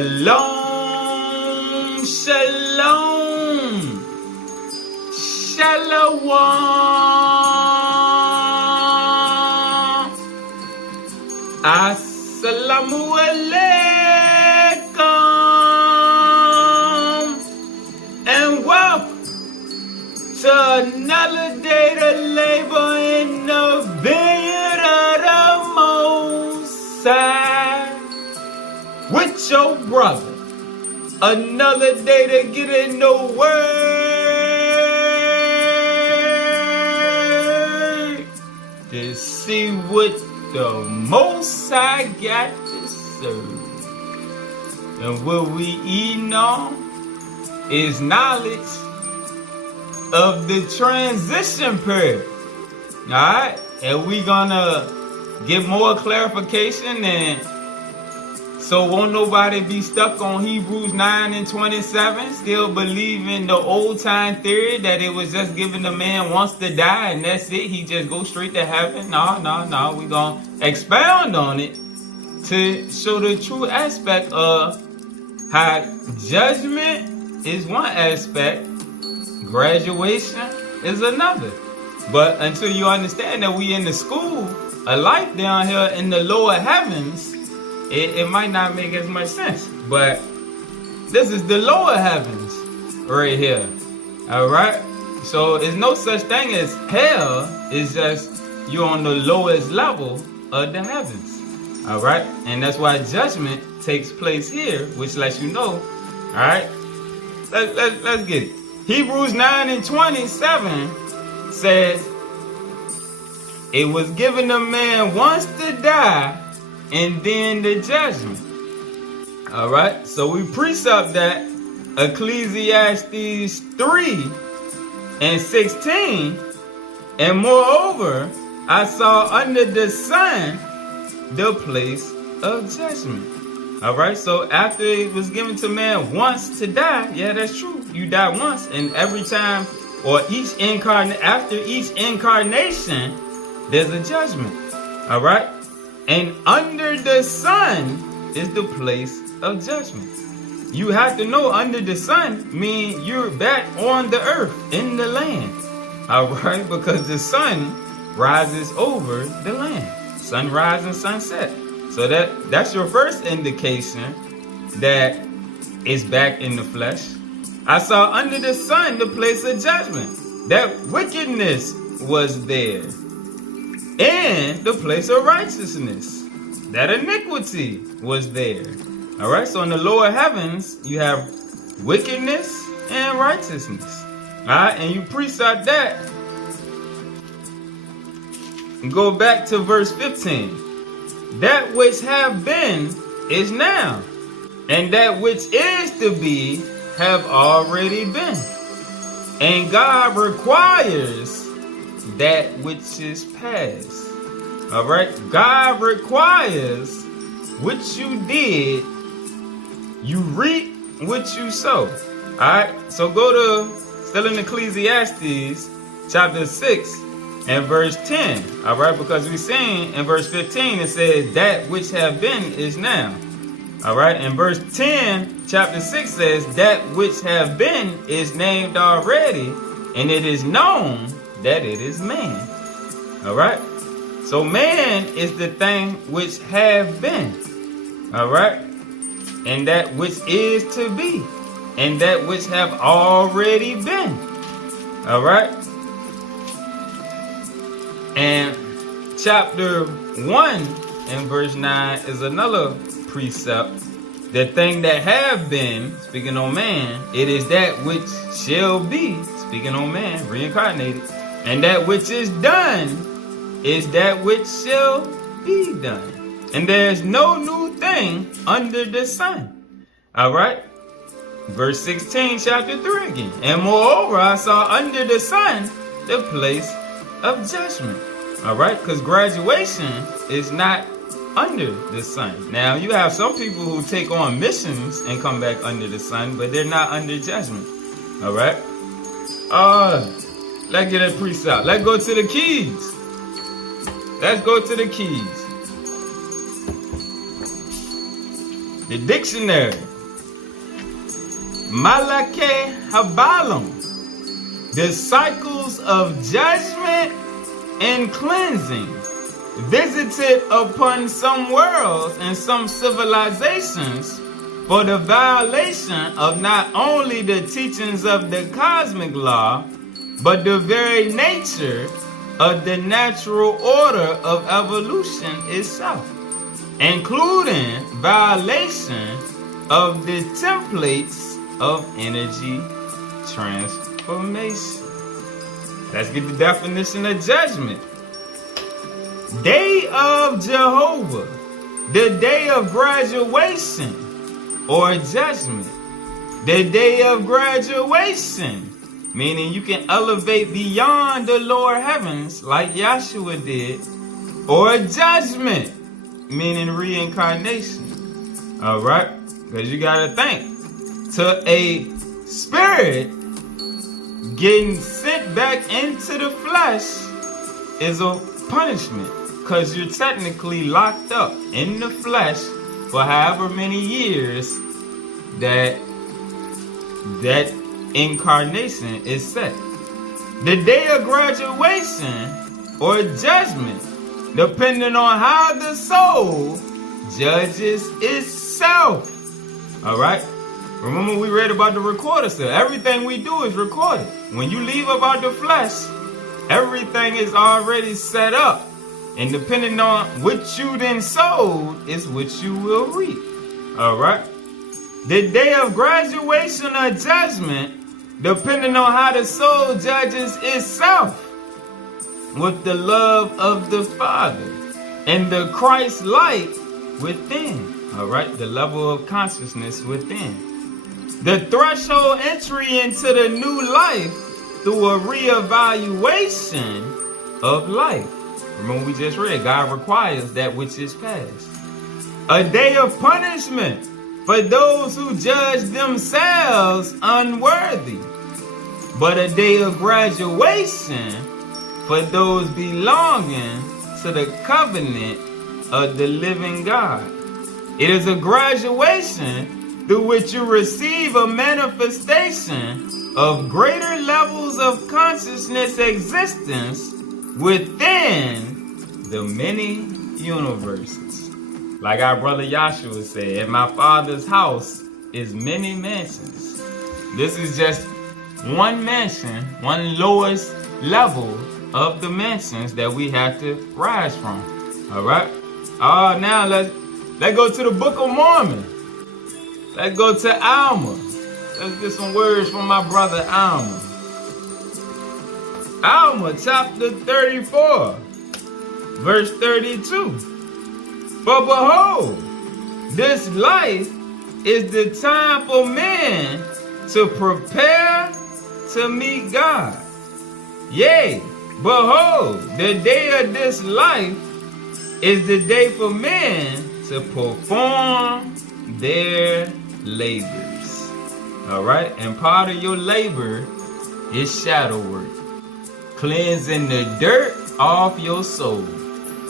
Shalom, shalom, shalom. Assalamu alaikum, and welcome to another day to labor in the vineyard of the Most High with your brother. Another day to get in the Word to see what the Most High got to serve. And what we eating on is knowledge of the transition period. Alright? And we gonna get more clarification, and so won't nobody be stuck on Hebrews 9 and 27, still believing the old time theory that it was just given the man once to die and that's it, he just goes straight to heaven. No, we gonna expound on it to show the true aspect of how judgment is one aspect, graduation is another. But until you understand that we in the school of life down here in the lower heavens, it might not make as much sense. But this is the lower heavens right here. Alright? So there's no such thing as hell. It's just you're on the lowest level of the heavens. Alright? And that's why judgment takes place here, which lets you know. Alright? Let's get it. Hebrews 9 and 27 says, it was given a man once to die, and then the judgment. Alright, so we precept that Ecclesiastes 3 and 16. And moreover, I saw under the sun the place of judgment. Alright, so after it was given to man once to die, yeah, that's true. You die once, and every time, or after each incarnation, there's a judgment. Alright? And under the sun is the place of judgment. You have to know under the sun means you're back on the earth, in the land. Alright? Because the sun rises over the land. Sunrise and sunset. So that's your first indication that it's back in the flesh. I saw under the sun the place of judgment. That wickedness was there. And the place of righteousness, that iniquity was there. Alright, so in the lower heavens, you have wickedness and righteousness. Alright, and you precept that. And go back to verse 15. That which have been is now, and that which is to be have already been. And God requires that which is past. Alright? God requires what you did, you reap what you sow. Alright? So go to, still in Ecclesiastes, chapter 6 and verse 10. Alright? Because we seen in verse 15 it says, that which have been is now. Alright? And verse 10, chapter 6 says, that which have been is named already, and it is known that it is man. Alright? So man is the thing which have been. Alright? And that which is to be. And that which have already been. Alright? And chapter 1 and verse 9 is another precept. The thing that have been, speaking on man, it is that which shall be, speaking on man, reincarnated. And that which is done is that which shall be done. And there's no new thing under the sun. Alright? Verse 16, chapter 3 again. And moreover, I saw under the sun the place of judgment. Alright? Because graduation is not under the sun. Now, you have some people who take on missions and come back under the sun, but they're not under judgment. Alright? Let's get a precept. Let's go to the keys. Let's go to the keys. The dictionary. Malake Habalim. The cycles of judgment and cleansing visited upon some worlds and some civilizations for the violation of not only the teachings of the cosmic law, but the very nature of the natural order of evolution itself, including violation of the templates of energy transformation. Let's get the definition of judgment. Day of Jehovah, the day of graduation or judgment. The day of graduation, meaning you can elevate beyond the lower heavens like Yahshua did, or judgment, meaning reincarnation. All right? Because you got to think, to a spirit getting sent back into the flesh is a punishment, because you're technically locked up in the flesh for however many years that incarnation is set. The day of graduation or judgment, depending on how the soul judges itself. All right? Remember we read about the recorder cell. Everything we do is recorded. When you leave about the flesh, everything is already set up. And depending on what you then sowed is what you will reap. All right? The day of graduation or judgment, depending on how the soul judges itself with the love of the Father and the Christ light within. All right? The level of consciousness within. The threshold entry into the new life through a reevaluation of life. Remember we just read, God requires that which is past. A day of punishment for those who judge themselves unworthy, but a day of graduation for those belonging to the covenant of the living God. It is a graduation through which you receive a manifestation of greater levels of consciousness existence within the many universes. Like our brother Yahshua said, in my Father's house is many mansions. This is just one mansion, one lowest level of the mansions that we have to rise from. All right? Now let's go to the Book of Mormon. Let's go to Alma. Let's get some words from my brother Alma. Alma chapter 34, verse 32. For behold, this life is the time for men to prepare to meet God. Yea, behold, the day of this life is the day for men to perform their labors. All right? And part of your labor is shadow work. Cleansing the dirt off your soul.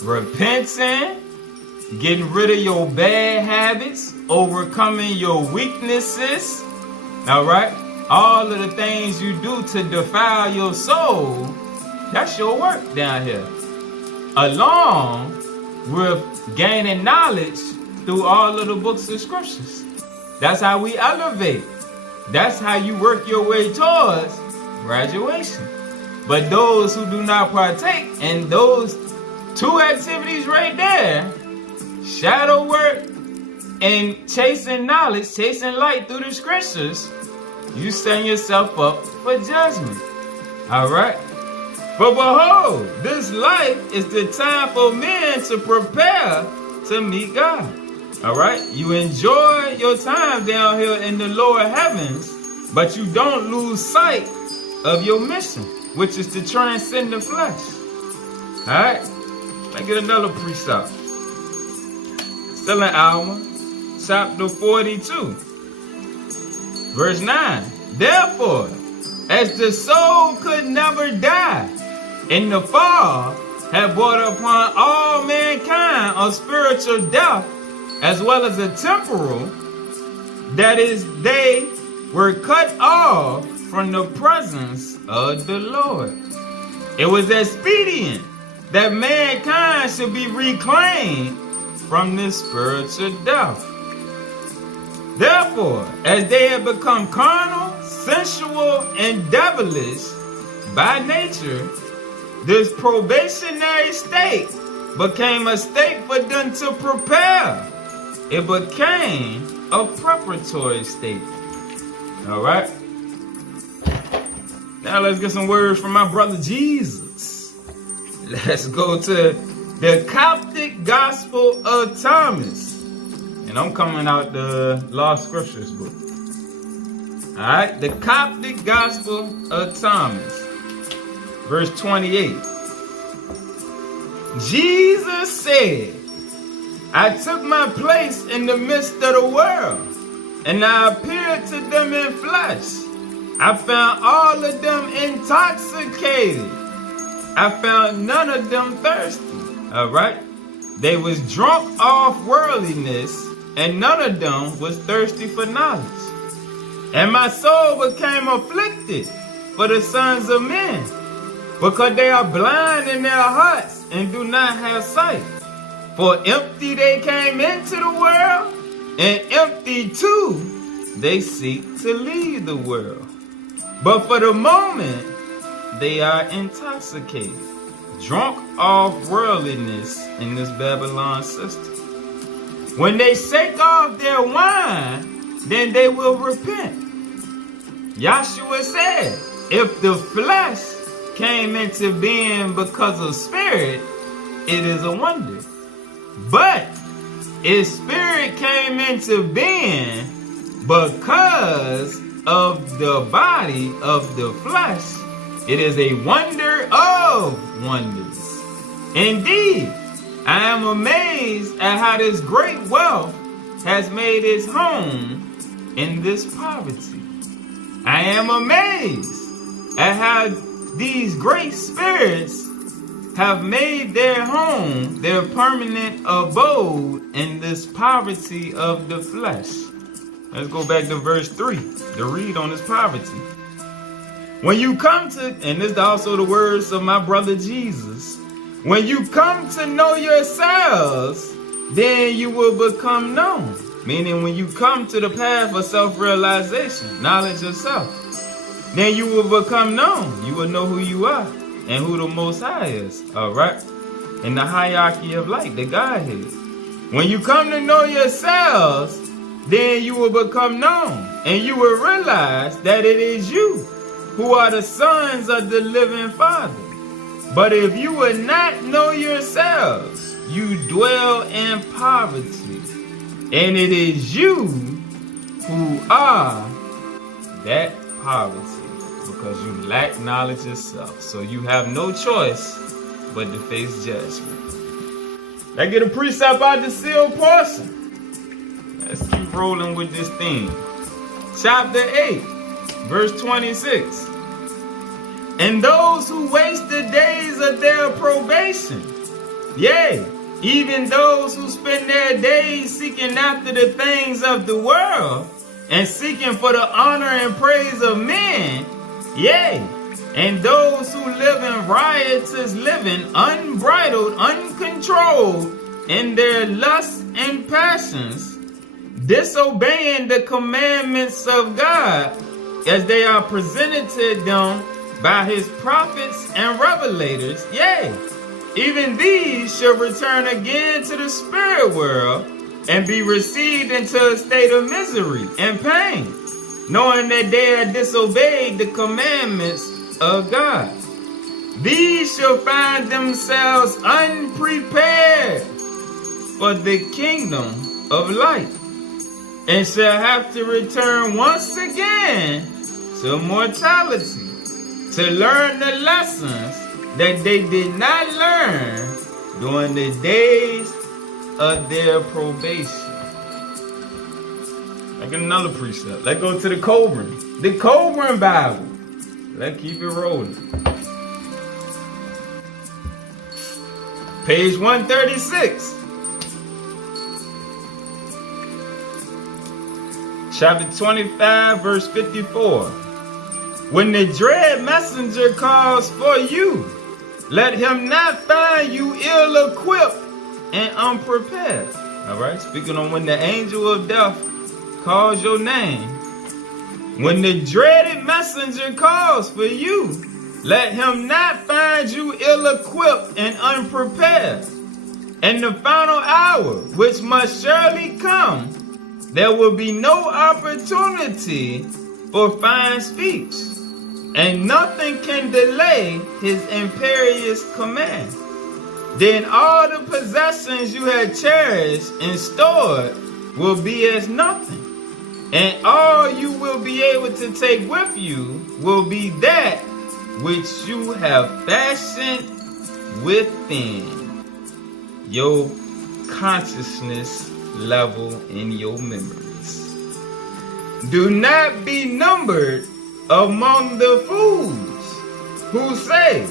Repenting. Getting rid of your bad habits. Overcoming your weaknesses. All right? All of the things you do to defile your soul. That's your work down here. Along with gaining knowledge through all of the books of scriptures. That's how we elevate. That's how you work your way towards graduation. But those who do not partake in those two activities right there, shadow work and chasing knowledge, chasing light through the scriptures, you set yourself up for judgment. All right? But behold, this life is the time for men to prepare to meet God. All right? You enjoy your time down here in the lower heavens, but you don't lose sight of your mission, which is to transcend the flesh. All right? Let's get another precept. Still in Alma, chapter 42, verse 9. Therefore, as the soul could never die, and the fall had brought upon all mankind a spiritual death as well as a temporal, that is, they were cut off from the presence of the Lord. It was expedient that mankind should be reclaimed from this spiritual death. Therefore, as they had become carnal, sensual, and devilish by nature, this probationary state became a state for them to prepare. It became a preparatory state. All right. Now let's get some words from my brother Jesus. Let's go to the Coptic Gospel of Thomas. And I'm coming out the Lost Scriptures book. All right. The Coptic Gospel of Thomas. Verse 28. Jesus said, I took my place in the midst of the world, and I appeared to them in flesh. I found all of them intoxicated. I found none of them thirsty. All right? They was drunk off worldliness, and none of them was thirsty for knowledge. And my soul became afflicted for the sons of men, because they are blind in their hearts and do not have sight. For empty they came into the world, and empty too they seek to leave the world. But for the moment they are intoxicated, drunk off worldliness in this Babylon system. When they shake off their wine, then they will repent. Yahshua said, if the flesh came into being because of spirit, it is a wonder. But if spirit came into being because of the body of the flesh, it is a wonder of wonders. Indeed, I am amazed at how this great wealth has made its home in this poverty. I am amazed at how these great spirits have made their home, their permanent abode in this poverty of the flesh. Let's go back to verse 3 to read on this poverty. When you come to, and this is also the words of my brother Jesus, when you come to know yourselves, then you will become known. Meaning when you come to the path of self-realization, knowledge of self, then you will become known. You will know who you are and who the Most High is, all right? In the hierarchy of light, the Godhead. When you come to know yourselves, then you will become known, and you will realize that it is you who are the sons of the living Father. But if you will not know yourselves, you dwell in poverty, and it is you who are that poverty, because you lack knowledge yourself. So you have no choice but to face judgment. Let's get a precept out the sealed portion. Let's keep rolling with this theme. Chapter 8, verse 26. And those who waste the days of their probation, yea, even those who spend their days seeking after the things of the world, and seeking for the honor and praise of men, yea, and those who live in riotous living, unbridled, uncontrolled in their lusts and passions, disobeying the commandments of God as they are presented to them by his prophets and revelators, yea, even these shall return again to the spirit world and be received into a state of misery and pain, knowing that they have disobeyed the commandments of God. These shall find themselves unprepared for the kingdom of light, and shall have to return once again to mortality, to learn the lessons that they did not learn during the days of their probation. I get another precept. Let's go to the Coburn. The Coburn Bible. Let's keep it rolling. Page 136. Chapter 25, verse 54. When the dread messenger calls for you, let him not find you ill-equipped and unprepared. All right, speaking on when the angel of death calls your name. When the dreaded messenger calls for you, let him not find you ill-equipped and unprepared. In the final hour, which must surely come, there will be no opportunity for fine speech, and nothing can delay his imperious command. Then all the possessions you had cherished and stored will be as nothing, and all you will be able to take with you will be that which you have fashioned within your consciousness level in your memories. Do not be numbered among the fools who say,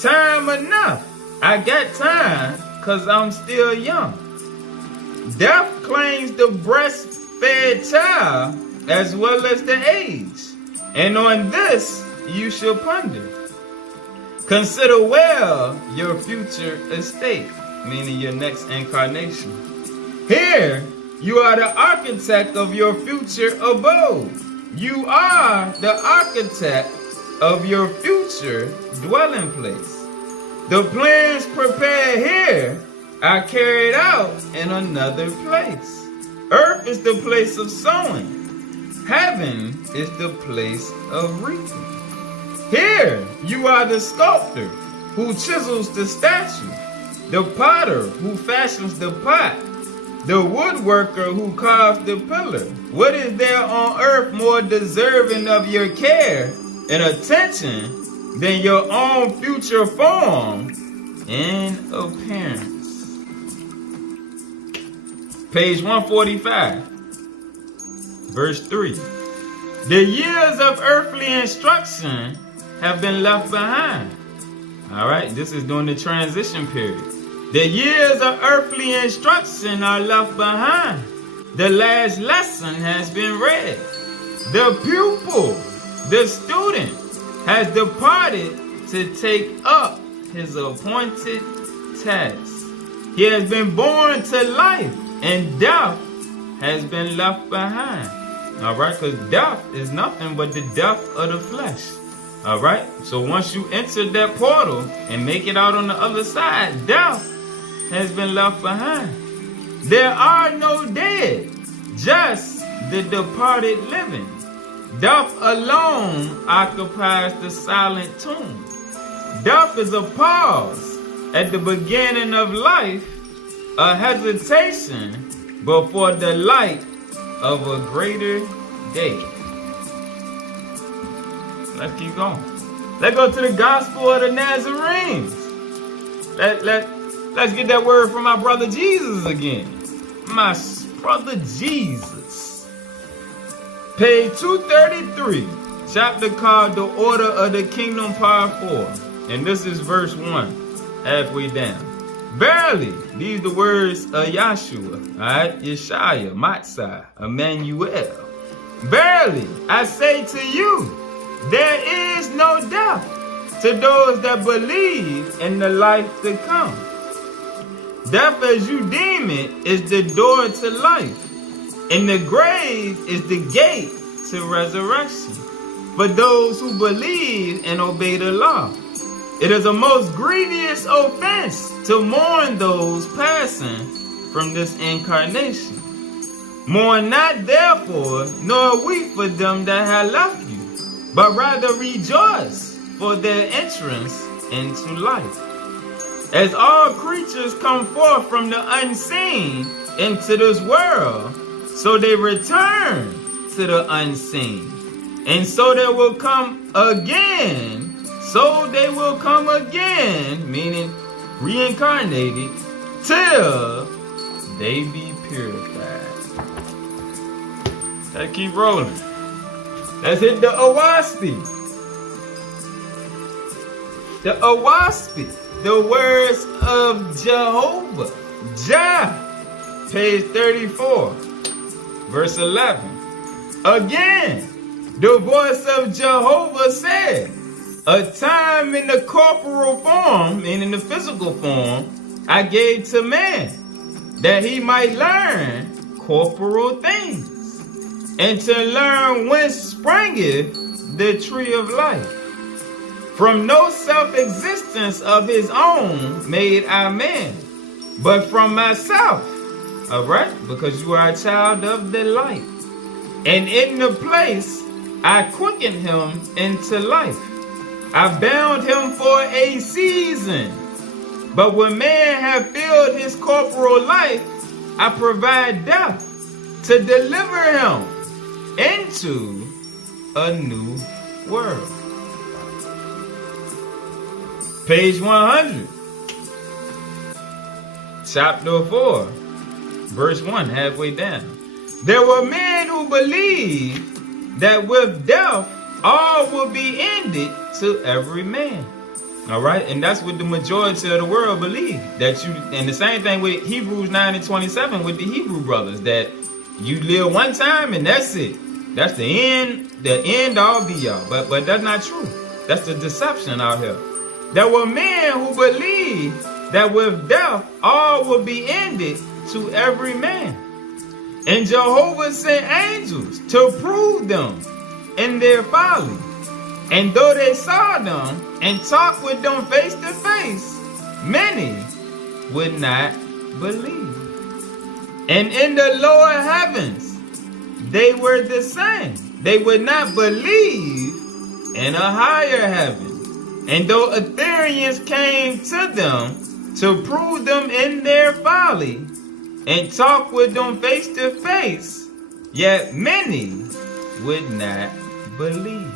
time enough, I got time cause I'm still young. Death claims the breastfed child as well as the age, and on this you shall ponder. Consider well your future estate, meaning your next incarnation. Here, you are the architect of your future abode. You are the architect of your future dwelling place. The plans prepared here are carried out in another place. Earth is the place of sowing. Heaven is the place of reaping. Here, you are the sculptor who chisels the statue, the potter who fashions the pot, the woodworker who carves the pillar. What is there on earth more deserving of your care and attention than your own future form and appearance? Page 145, verse 3. The years of earthly instruction have been left behind. All right, this is during the transition period. The years of earthly instruction are left behind. The last lesson has been read. The pupil, the student, has departed to take up his appointed task. He has been born to life, and death has been left behind. All right, because death is nothing but the death of the flesh. All right, so once you enter that portal and make it out on the other side, death has been left behind. There are no dead, just the departed living. Death alone occupies the silent tomb. Death is a pause at the beginning of life, a hesitation before the light of a greater day. Let's keep going. Let's go to the Gospel of the Nazarenes. Let's get that word from my brother Jesus again. My brother Jesus. Page 233, chapter called The Order of the Kingdom, Part 4. And this is verse 1, halfway down. Verily, these are the words of Yahshua, all right? Yeshaya, Matzah, Emmanuel. Verily, I say to you, there is no death to those that believe in the life to come. Death, as you deem it, is the door to life, and the grave is the gate to resurrection for those who believe and obey the law. It is a most grievous offense to mourn those passing from this incarnation. Mourn not therefore, nor weep for them that have left you, but rather rejoice for their entrance into life. As all creatures come forth from the unseen into this world, so they return to the unseen. And so they will come again, meaning reincarnated, till they be purified. Let's keep rolling. Let's hit the Awaspi. The Awaspi, the words of Jehovah. Jah, page 34. verse 11. Again, the voice of Jehovah said, a time in the corporal form, meaning the physical form, I gave to man, that he might learn corporal things, and to learn whence springeth the tree of life. From no self-existence of his own made I man, but from myself. All right? Because you are a child of the light. And in the place I quickened him into life. I bound him for a season. But when man hath filled his corporal life, I provide death to deliver him into a new world. Page 100. Chapter 4. Verse 1, halfway down. There were men who believed that with death all will be ended to every man. All right, and that's what the majority of the world believe. And the same thing with Hebrews 9 and 27 with the Hebrew brothers, that you live one time and that's it. That's the end all be all. But that's not true. That's the deception out here. There were men who believed that with death all will be ended to every man. And Jehovah sent angels to prove them in their folly. And though they saw them and talked with them face to face, many would not believe. And in the lower heavens, they were the same. They would not believe in a higher heaven. And though Athenians came to them to prove them in their folly and talk with them face to face, yet many would not believe.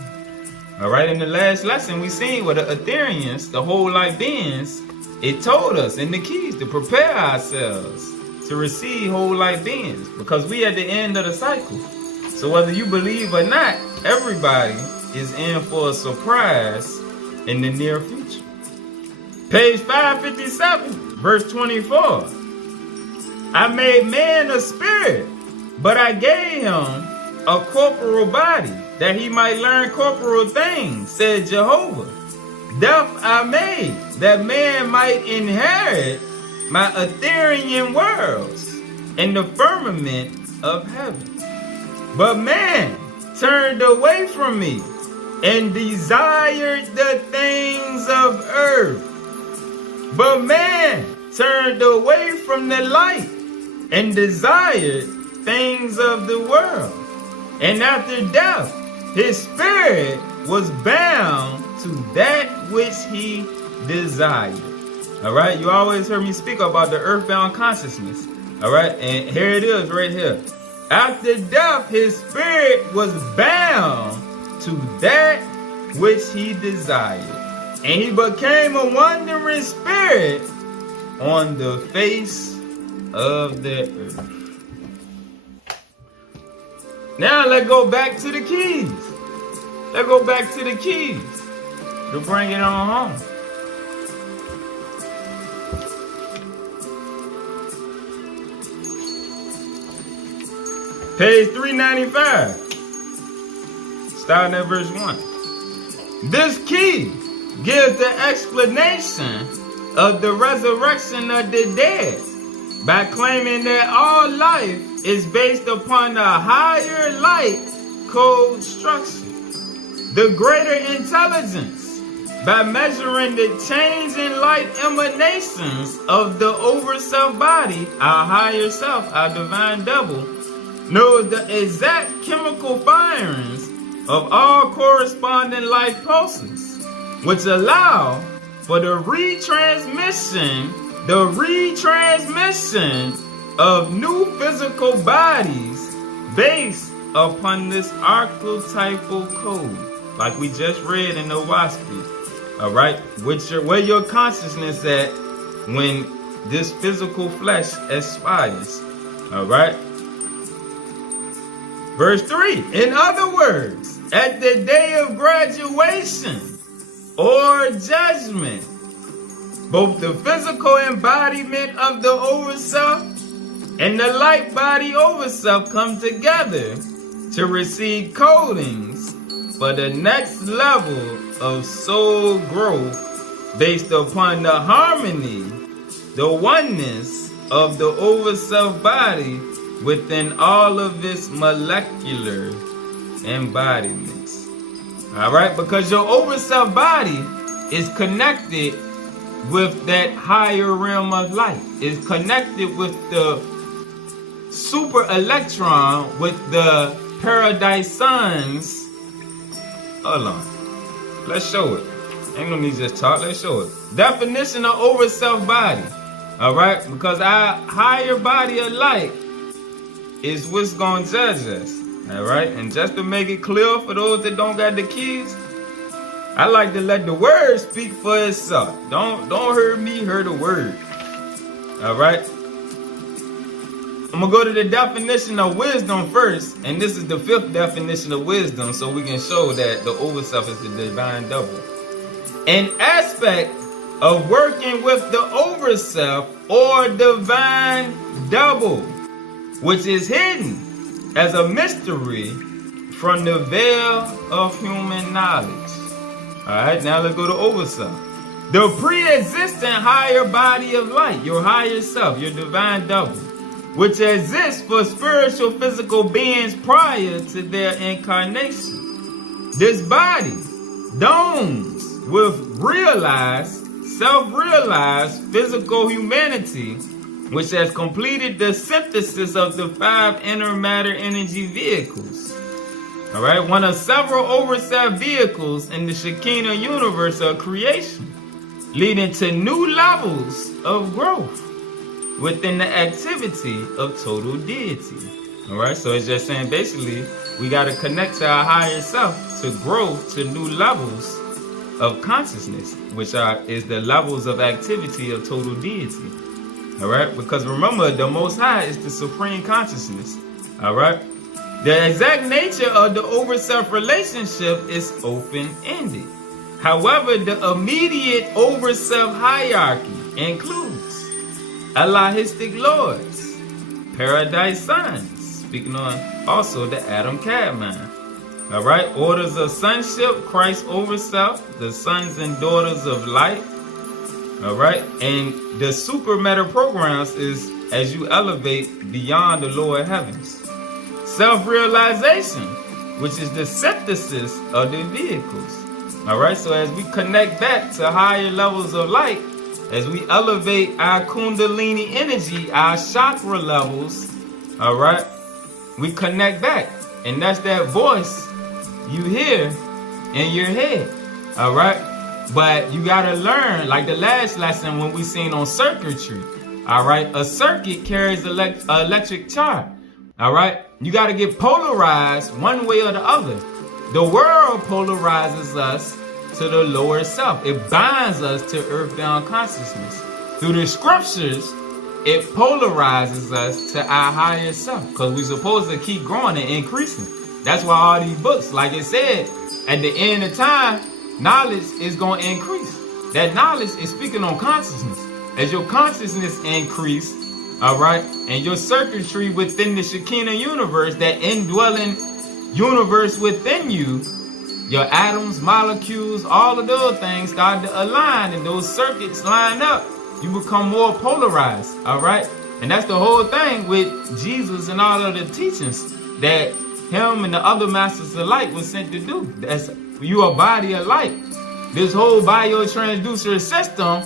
All right, in the last lesson we seen with the Athenians, the whole life beings, it told us in the keys to prepare ourselves to receive whole life beings, because we at the end of the cycle. So whether you believe or not, everybody is in for a surprise in the near future. Page 557, verse 24. I made man a spirit, but I gave him a corporal body, that he might learn corporal things, said Jehovah. Death I made, that man might inherit my ethereal worlds in the firmament of heaven. But man turned away from me and desired the things of earth. But man turned away from the light and desired things of the world. And after death, his spirit was bound to that which he desired. All right, you always heard me speak about the earthbound consciousness. All right, and here it is right here. After death, his spirit was bound to that which he desired. And he became a wandering spirit on the face of the earth. Now let's go back to the keys. Let's go back to the keys to bring it on home. Page 395. Starting at verse 1. This key gives the explanation of the resurrection of the dead by claiming that all life is based upon a higher light code structure. The greater intelligence by measuring the change in light emanations of the over-self body, our higher self, our divine double, knows the exact chemical firings of all corresponding life pulses, which allow for the retransmission of new physical bodies based upon this archetypal code, like we just read in the WASPI. All right, where your consciousness at when this physical flesh expires. All right. Verse 3. In other words, at the day of graduation or judgment, both the physical embodiment of the overself and the light body overself come together to receive codings for the next level of soul growth based upon the harmony, the oneness of the overself body within all of its molecular embodiments. Alright, because your overself body is connected with that higher realm of light. It's connected with the super electron, with the paradise suns. Hold on. Let's show it. Ain't no need to just talk. Let's show it. Definition of overself body. Alright? Because our higher body of light is what's going to judge us. Alright? And just to make it clear for those that don't got the keys, I like to let the word speak for itself. Don't hear me, hear the word. Alright? I'm going to go to the definition of wisdom first. And this is the 5th definition of wisdom, so we can show that the overself is the divine double. An aspect of working with the overself or divine double, which is hidden as a mystery from the veil of human knowledge. Alright, now let's go to overself. The pre-existent higher body of light, your higher self, your divine double, which exists for spiritual physical beings prior to their incarnation. This body dawns with realized, self-realized physical humanity, which has completed the synthesis of the 5 inner matter energy vehicles. Alright, one of several overself vehicles in the Shekinah universe of creation, leading to new levels of growth within the activity of total deity. Alright, so it's just saying basically we got to connect to our higher self to grow to new levels of consciousness, which is the levels of activity of total deity. Alright, because remember, the Most High is the supreme consciousness. Alright, the exact nature of the overself relationship is open-ended. However, the immediate overself hierarchy includes Allahistic lords, paradise sons, speaking on also the Adam Cadman. Alright, orders of sonship, Christ overself, the sons and daughters of light. Alright, and the super meta programs is as you elevate beyond the lower heavens. Self-realization, which is the synthesis of the vehicles. Alright, so as we connect back to higher levels of light, as we elevate our Kundalini energy, our chakra levels, alright, we connect back. And that's that voice you hear in your head. Alright? But you gotta learn, like the last lesson when we seen on circuitry. Alright? A circuit carries electric charge. Alright? You gotta get polarized one way or the other. The world polarizes us to the lower self. It binds us to earthbound consciousness. Through the scriptures, it polarizes us to our higher self, because we're supposed to keep growing and increasing. That's why all these books, like it said, at the end of time, knowledge is going to increase. That knowledge is speaking on consciousness. As your consciousness increase, all right, and your circuitry within the Shekinah universe, that indwelling universe within you, your atoms, molecules, all of those things start to align, and those circuits line up. You become more polarized, all right? And that's the whole thing with Jesus and all of the teachings that him and the other masters of light was sent to do. That's you a body of light. This whole biotransducer system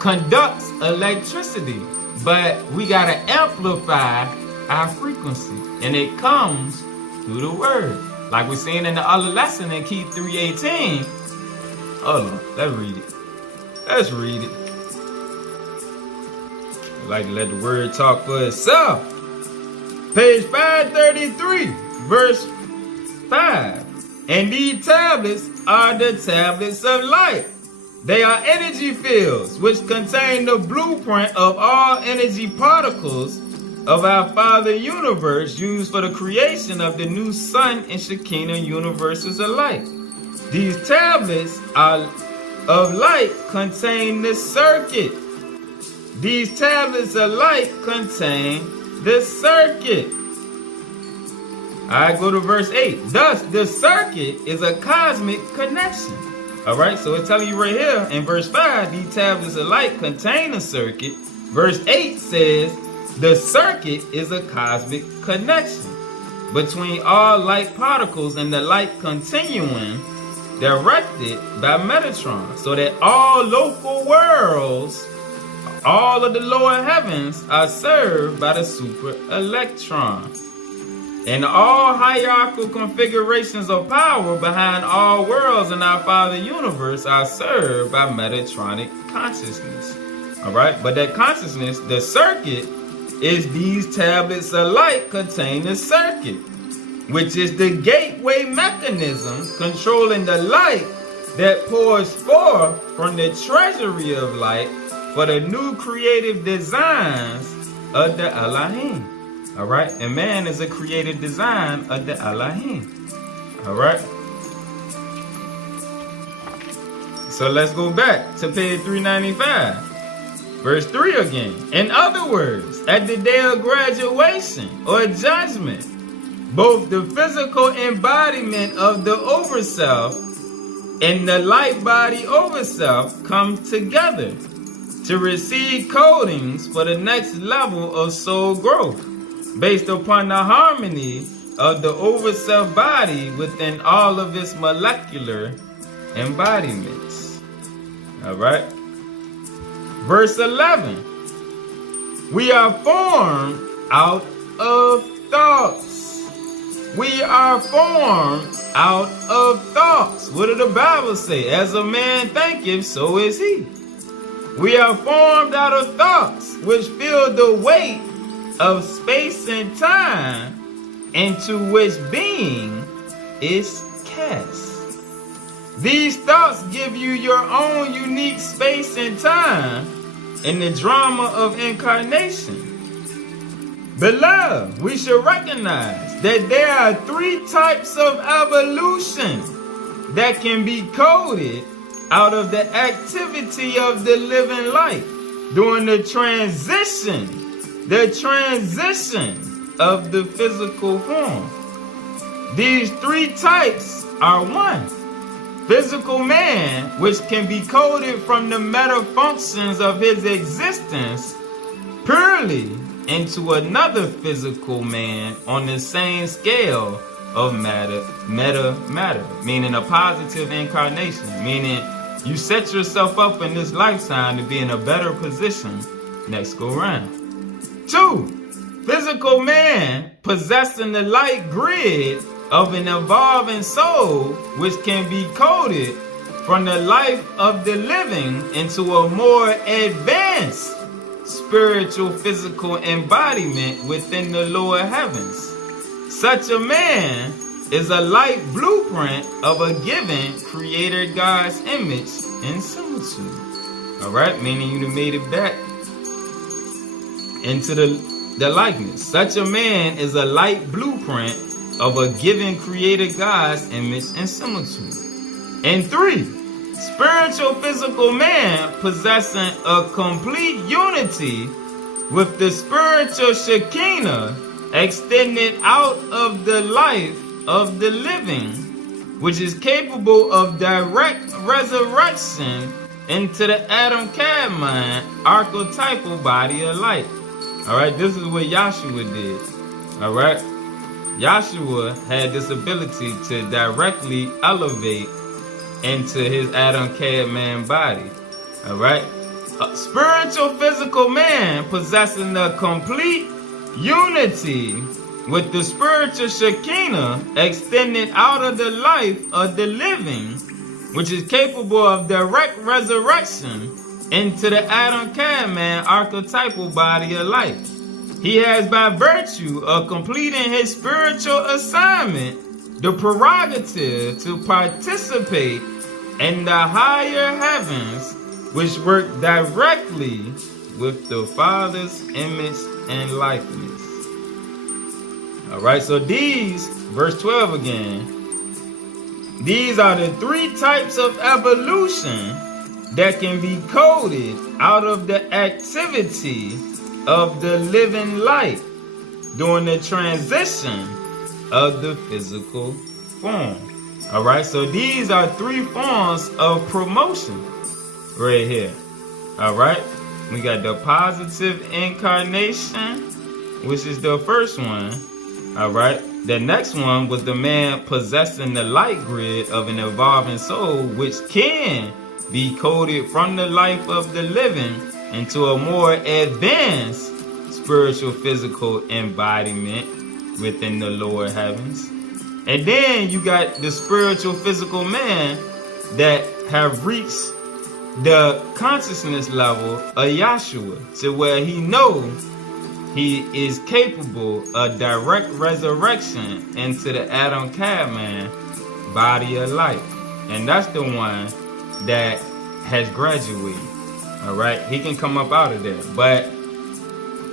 conducts electricity, but we gotta amplify our frequency, and it comes through the word. Like we're seeing in the other lesson in Key 318. Hold on, let's read it. Let's read it. I like to let the word talk for itself. Page 533, verse 5. And these tablets are the tablets of light. They are energy fields which contain the blueprint of all energy particles of our Father Universe used for the creation of the new Sun and Shekinah universes of light. These tablets of light contain the circuit. These tablets of light contain the circuit. I go to verse 8. Thus, the circuit is a cosmic connection. All right, so it's telling you right here in verse 5, these tablets of light contain a circuit. Verse 8 says, the circuit is a cosmic connection between all light particles and the light continuum directed by Metatron, so that all local worlds, all of the lower heavens, are served by the super electron. And all hierarchical configurations of power behind all worlds in our Father universe are served by Metatronic consciousness. All right, but that consciousness, the circuit, is these tablets of light contain the circuit, which is the gateway mechanism controlling the light that pours forth from the treasury of light for the new creative designs of the Elohim. All right, and man is a creative design of the Elohim. All right. So let's go back to page 395. Verse 3 again. In other words, at the day of graduation or judgment, both the physical embodiment of the overself and the light body overself come together to receive codings for the next level of soul growth based upon the harmony of the overself body within all of its molecular embodiments. All right. Verse 11. We are formed out of thoughts. We are formed out of thoughts. What did the Bible say? As a man thinketh, so is he. We are formed out of thoughts, which feel the weight of space and time, into which being is cast. These thoughts give you your own unique space and time in the drama of incarnation. Beloved, we should recognize that there are 3 types of evolution that can be coded out of the activity of the living light during the transition of the physical form. These 3 types are 1. Physical man, which can be coded from the meta functions of his existence purely into another physical man on the same scale of matter, meaning a positive incarnation, meaning you set yourself up in this lifetime to be in a better position next go round. 2, physical man possessing the light grid of an evolving soul, which can be coded from the life of the living into a more advanced spiritual physical embodiment within the lower heavens. Such a man is a light blueprint of a given creator God's image and similitude. All right, meaning you made it back into the likeness. Such a man is a light blueprint of a given creator God's image and similitude. And 3, spiritual physical man possessing a complete unity with the spiritual Shekinah extended out of the life of the living, which is capable of direct resurrection into the Adam Kadmon archetypal body of light. All right, this is what Yahshua did. All right. Yahshua had this ability to directly elevate into his Adam Kadmon body. All right. A spiritual physical man possessing the complete unity with the spiritual Shekinah extended out of the life of the living, which is capable of direct resurrection into the Adam Kadmon archetypal body of light. He has, by virtue of completing his spiritual assignment, the prerogative to participate in the higher heavens, which work directly with the Father's image and likeness. All right, so these, verse 12 again, these are the 3 types of evolution that can be coded out of the activity of the living light during the transition of the physical form. All right, so these are three forms of promotion right here. All right, we got the positive incarnation, which is the first one. All right, the next one was the man possessing the light grid of an evolving soul, which can be coded from the life of the living into a more advanced spiritual physical embodiment within the lower heavens. And then you got the spiritual physical man that have reached the consciousness level of Yahshua, to where he knows he is capable of direct resurrection into the Adam Cadman body of light. And that's the one that has graduated. All right, he can come up out of there. But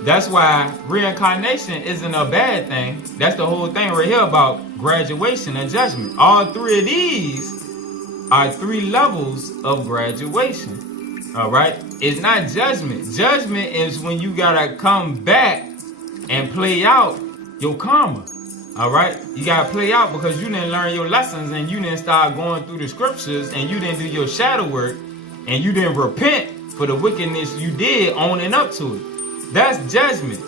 that's why reincarnation isn't a bad thing. That's the whole thing right here about graduation and judgment. All three of these are three levels of graduation. All right, it's not judgment. Judgment is when you gotta come back and play out your karma. All right, you gotta play out because you didn't learn your lessons and you didn't start going through the scriptures and you didn't do your shadow work and you didn't repent for the wickedness you did, owning up to it. That's judgment.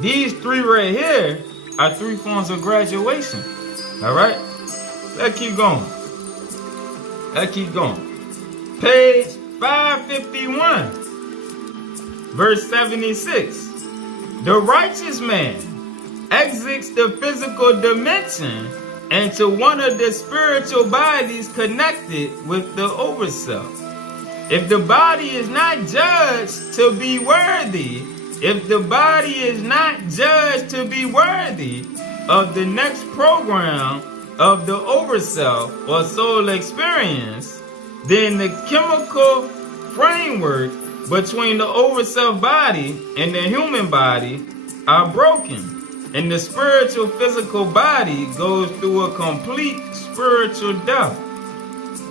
These three right here are three forms of graduation. All right, let's keep going. Let's keep going. Page 551, verse 76. The righteous man exits the physical dimension into one of the spiritual bodies connected with the overself. If the body is not judged to be worthy, of the next program of the overself or soul experience, then the chemical framework between the overself body and the human body are broken, and the spiritual physical body goes through a complete spiritual death.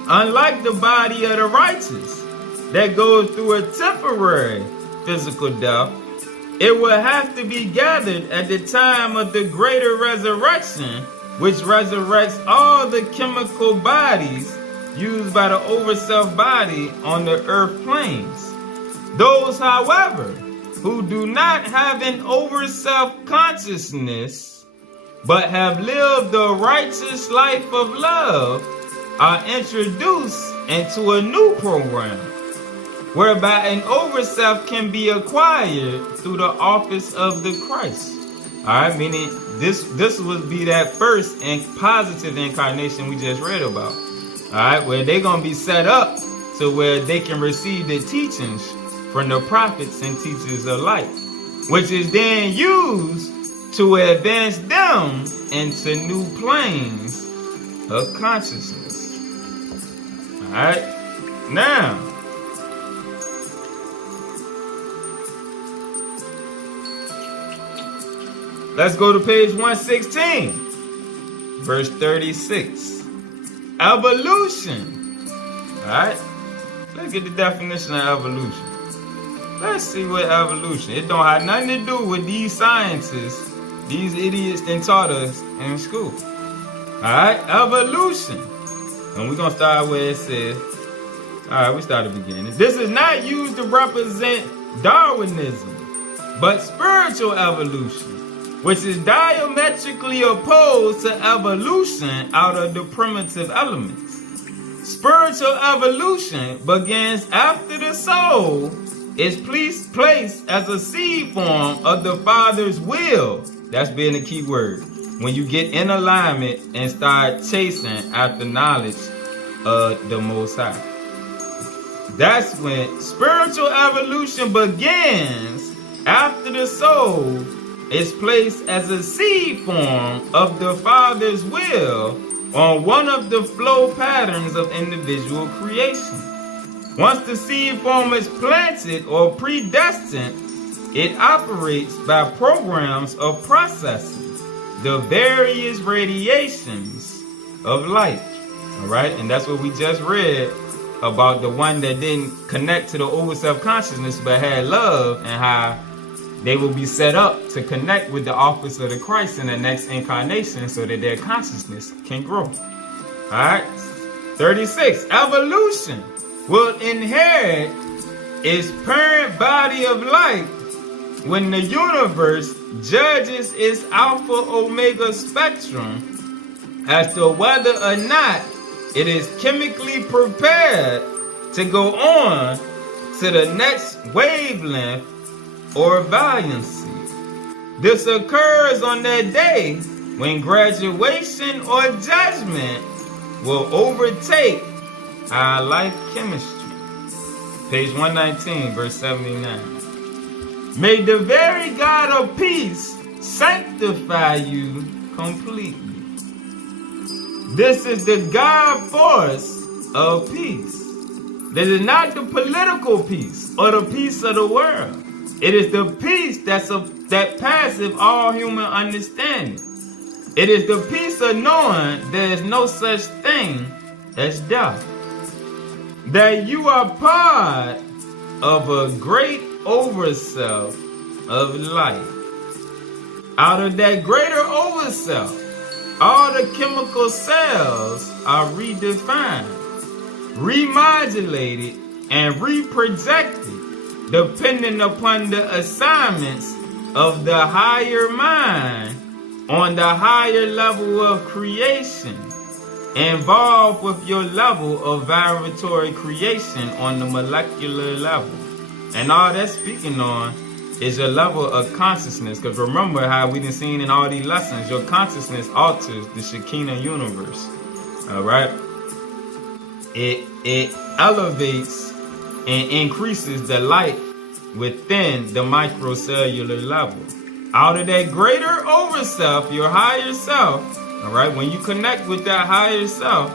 Unlike the body of the righteous that goes through a temporary physical death, it will have to be gathered at the time of the greater resurrection, which resurrects all the chemical bodies used by the overself body on the earth planes. Those, however, who do not have an overself consciousness, but have lived the righteous life of love, are introduced into a new program, whereby an overself can be acquired through the office of the Christ. All right, meaning this would be that first and positive incarnation we just read about. All right, where they're going to be set up to where they can receive the teachings from the prophets and teachers of light, which is then used to advance them into new planes of consciousness. All right, now, let's go to page 116, verse 36. Evolution. All right, let's get the definition of evolution. Let's see what evolution. It don't have nothing to do with these scientists, these idiots that taught us in school. All right, evolution. And we're going to start where it says, all right, we start at the beginning. This is not used to represent Darwinism, but spiritual evolution, which is diametrically opposed to evolution out of the primitive elements. Spiritual evolution begins after the soul is placed as a seed form of the Father's will. That's being a key word. When you get in alignment and start chasing after knowledge of the Most High. That's when spiritual evolution begins after the soul is placed as a seed form of the Father's will on one of the flow patterns of individual creation. Once the seed form is planted or predestined, it operates by programs of processing the various radiations of light. All right, and that's what we just read about the one that didn't connect to the over self-consciousness but had love, and how they will be set up to connect with the office of the Christ in the next incarnation so that their consciousness can grow. All right. 36. Evolution will inherit its parent body of light when the universe judges its alpha omega spectrum as to whether or not it is chemically prepared to go on to the next wavelength or valiancy. This occurs on that day when graduation or judgment will overtake our life chemistry. Page 119, verse 79. May the very God of peace sanctify you completely. This is the God force of peace. This is not the political peace or the peace of the world. It is the peace that passeth all human understanding. It is the peace of knowing there is no such thing as death. That you are part of a great overself of life. Out of that greater overself, all the chemical cells are redefined, remodulated, and reprojected, depending upon the assignments of the higher mind on the higher level of creation, involved with your level of vibratory creation on the molecular level. And all that's speaking on is your level of consciousness. Because remember how we done seen in all these lessons, your consciousness alters the Shekinah universe. All right? It elevates and increases the light within the microcellular level. Out of that greater overself, your higher self, all right, when you connect with that higher self,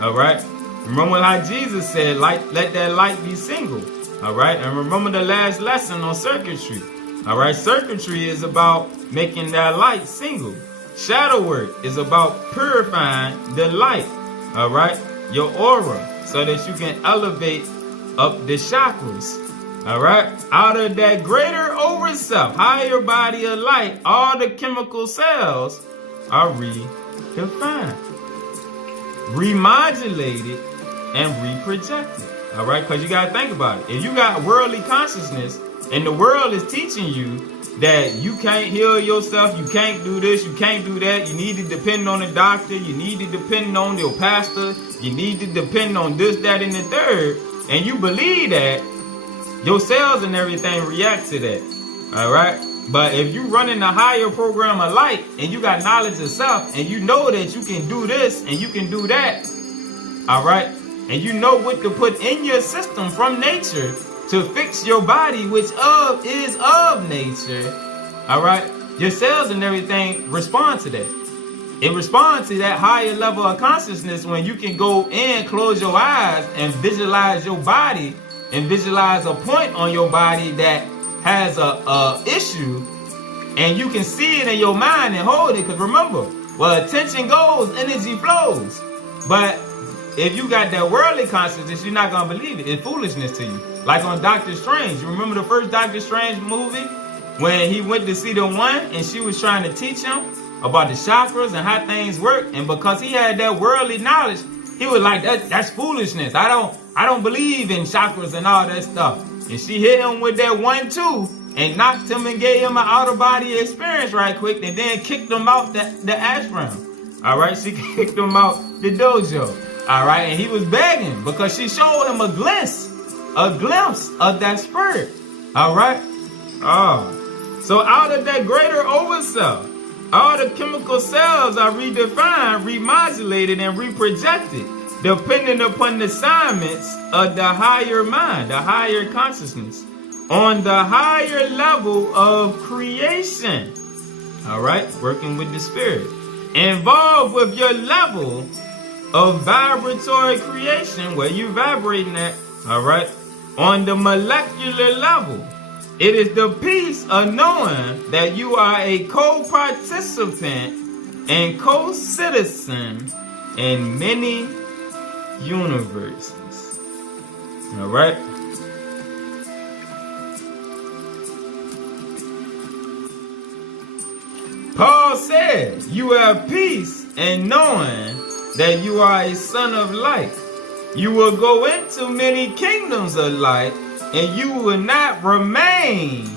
all right, remember how Jesus said, let that light be single, all right, and remember the last lesson on circuitry, all right, circuitry is about making that light single. Shadow work is about purifying the light, all right, your aura, so that you can elevate up the chakras. All right, out of that greater overself, higher body of light, all the chemical cells are redefined, remodulated, and reprojected. All right, because you got to think about it. If you got worldly consciousness and the world is teaching you that you can't heal yourself, you can't do this, you can't do that, you need to depend on a doctor, you need to depend on your pastor, you need to depend on this, that, and the third, and you believe that, your cells and everything react to that. All right. But if you running a higher program of light and you got knowledge of self and you know that you can do this and you can do that. All right. And you know what to put in your system from nature to fix your body, which is of nature. All right. Your cells and everything respond to that. It responds to that higher level of consciousness when you can go in, close your eyes and visualize your body and visualize a point on your body that has a issue, and you can see it in your mind and hold it. Because remember, where attention goes, energy flows. But if you got that worldly consciousness, you're not gonna believe it. It's foolishness to you. Like on Doctor Strange. You remember the first Doctor Strange movie when he went to see the one and she was trying to teach him about the chakras and how things work, and because he had that worldly knowledge, he was like, that's foolishness. I don't believe in chakras and all that stuff. And she hit him with that 1-2 and knocked him and gave him an out-of-body experience right quick, and then kicked him out the ashram. All right, she kicked him out the dojo. All right, and he was begging because she showed him a glimpse of that spirit. All right. Oh, so out of that greater overself, all the chemical cells are redefined, remodulated, and reprojected, depending upon the assignments of the higher mind, the higher consciousness, on the higher level of creation. All right, working with the spirit. Involved with your level of vibratory creation, where you vibrating at, all right, on the molecular level. It is the peace of knowing that you are a co-participant and co-citizen in many universes. All right. Paul said, you have peace in knowing that you are a son of light. You will go into many kingdoms of light, and you will not remain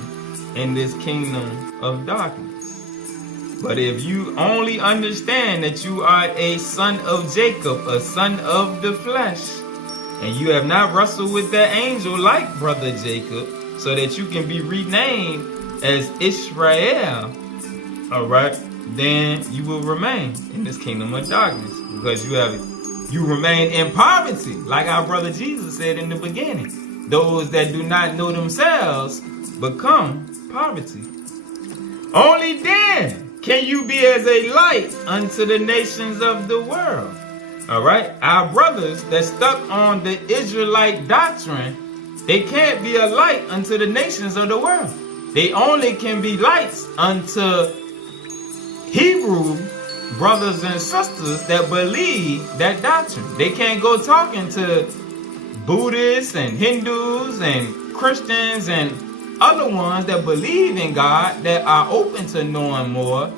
in this kingdom of darkness. But if you only understand that you are a son of Jacob, a son of the flesh, and you have not wrestled with that angel like brother Jacob, so that you can be renamed as Israel, all right, then you will remain in this kingdom of darkness, because you remain in poverty, like our brother Jesus said in the beginning. Those that do not know themselves become poverty. Only then can you be as a light unto the nations of the world. All right, our brothers that stuck on the Israelite doctrine, they can't be a light unto the nations of the world. They only can be lights unto Hebrew brothers and sisters that believe that doctrine. They can't go talking to Buddhists and Hindus and Christians and other ones that believe in God, that are open to knowing more,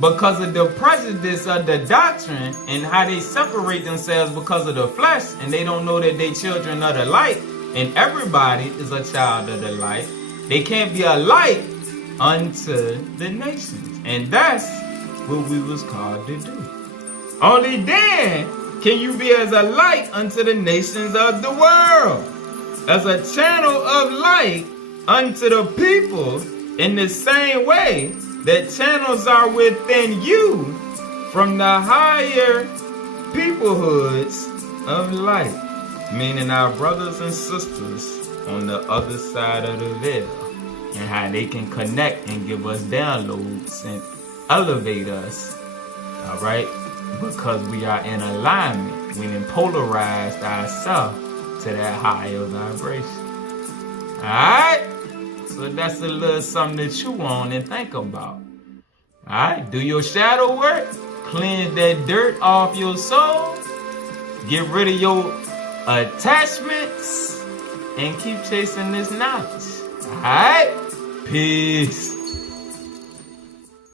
because of the prejudice of the doctrine and how they separate themselves because of the flesh, and they don't know that they children of the light, and everybody is a child of the light. They can't be a light unto the nations, and that's what we was called to do. Only then can you be as a light unto the nations of the world, as a channel of light unto the people, in the same way that channels are within you from the higher peoplehoods of light, meaning our brothers and sisters on the other side of the veil, and how they can connect and give us downloads and elevate us, all right, because we are in alignment. We done polarized ourselves to that higher vibration. All right, so that's a little something to chew on and think about. All right, do your shadow work, cleanse that dirt off your soul, get rid of your attachments, and keep chasing this knowledge. All right, peace.